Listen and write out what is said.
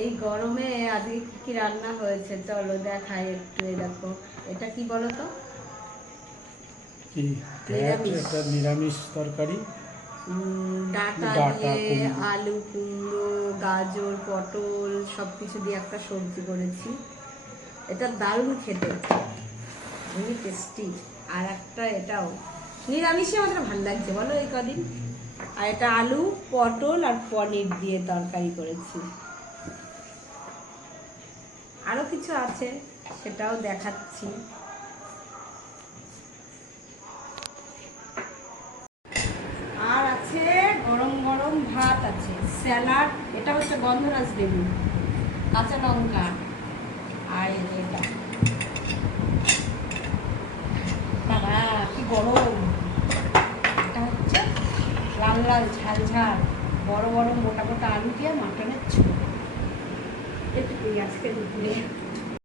এই গরমে আজকে কি কি রান্না হয়েছে চলো দেখাই একটু। এই দেখো, এটা কি বলো তো? কি নিরামিষ। একটা নিরামিষ তরকারি। ডাঁটা ডাঁটা দিয়ে কুমড়ো। আলু কুমড়ো গাজর পটল সব কিছু দিয়ে একটা সবজি করেছি। এটা দারুণ খেতে, খুবই টেস্টি। আর একটা এটাও নিরামিষে আমাদের ভালো লাগছে বলো এই কদিন। আর এটা আলু পটল আর পনির দিয়ে তরকারি করেছি। আরো কিছু আছে, সেটাও দেখাচ্ছি। আর আছে গরম গরম ভাত আছে, স্যালাড, এটা হচ্ছে গন্ধরাজ লেবু, কাঁচা লঙ্কা, আর এটা বাবা কি গরম। এটা হচ্ছে লাল লাল ঝাল ঝাল বড় বড় মোটা মোটা আলু দিয়ে মাটনের ঝোল। এটুকুই আজকে দুপুরে।